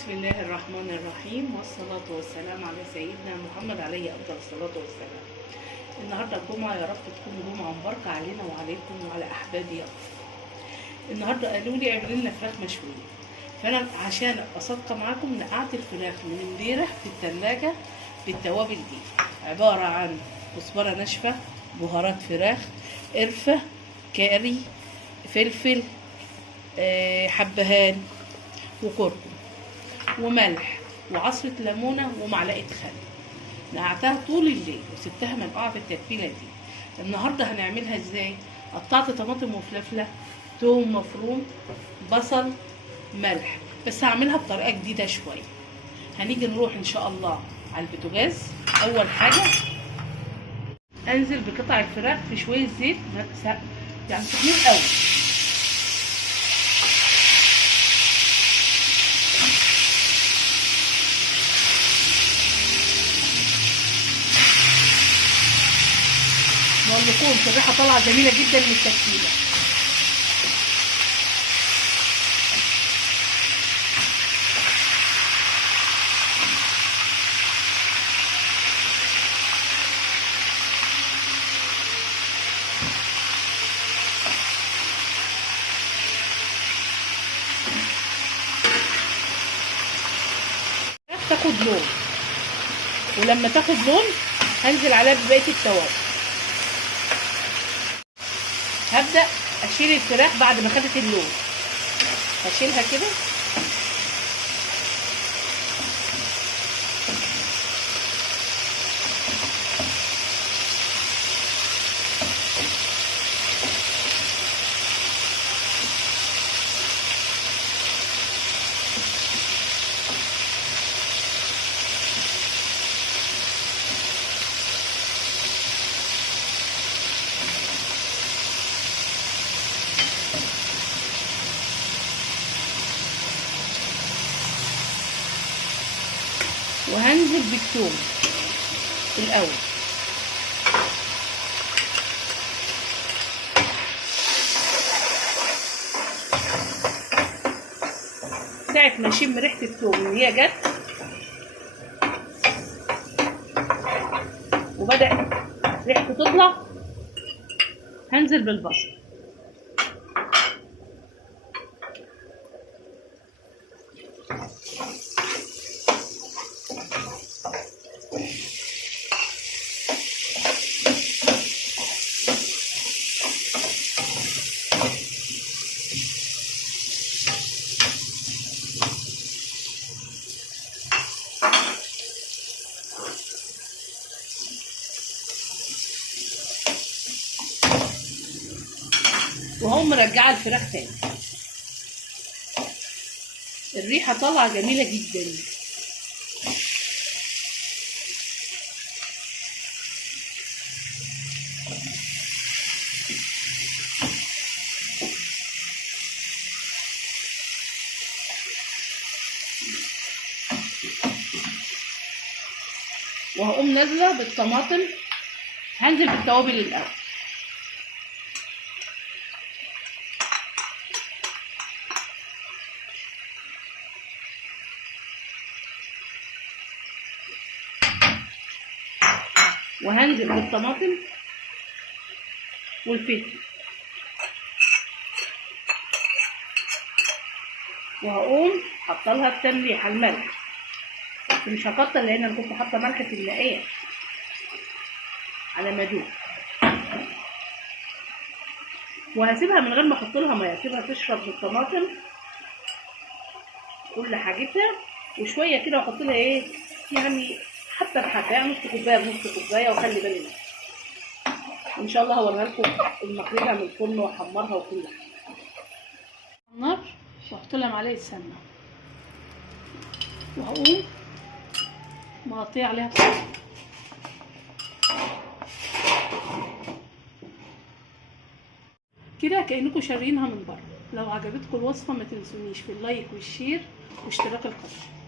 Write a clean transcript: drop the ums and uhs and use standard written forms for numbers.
بسم الله الرحمن الرحيم والصلاة والسلام على سيدنا محمد عليه أفضل الصلاة والسلام. النهاردة الجمعة، يا رب تكون جمعة مباركة علينا وعليكم وعلى أحبابي يا رب. النهاردة قالوا لي اعملي لنا فراخ مشوية، فأنا عشان أبقى صادقة معاكم نقعت الفراخ من امبارح في التلاجة بالتوابل دي، عبارة عن كزبرة ناشفة، بهارات فراخ، قرفة، كاري، فلفل، حبهان وكركم وملح وعصرة ليمونة ومعلقة خل. نقعتها طول الليل وسبتها منقوعة في التتبيلة دي. النهارده هنعملها ازاي؟ قطعت طماطم وفلفلة، توم مفروم، بصل، ملح، بس هعملها بطريقة جديدة شوية. هنيجي نروح ان شاء الله على البوتاجاز. اول حاجة انزل بقطع الفراخ في شوية زيت يعني سخنين قوي، بقول لكم الريحه طالعه جميله جدا من التتبيله. تاخد لون، ولما تاخد لون هنزل عليها ببقيه التوابل. هبدأ اشيل الفراخ بعد ما خدت اللون، هشيلها كده وهنزل بالثوم الاول. ساعة ما اشم ريحة الثوم ان هي جت وبدأت ريحته تطلع، هنزل بالبصل. وهقوم مرجعه الفراخ تاني. الريحه طالعه جميله جدا. وهقوم نازله بالطماطم، هنزل بالتوابل الاول. وهنزل بالطماطم والفلفل، وهقوم حاطه لها التمليحه الملح، بس مش هكتر لان انا كنت حاطه ملح في المقايه على ما ادوق. وهسيبها من غير ما احط لها ميه، اسيبها تشرب بالطماطم كل حاجتها، وشويه كده واحط لها يعني حتى بحبه، يعني نص كوبايه بنص كوبايه، واخلي بالي منها. ان شاء الله هوريها لكم المقليه من الفرن واحمرها وكل حاجه. النار واحط لها معلقه سمنه، وهقوم مغطيه عليها بصل. كده كأنكم شاريينها من بره. لو عجبتكم الوصفه ما تنسونيش في اللايك والشير واشتراك القناه.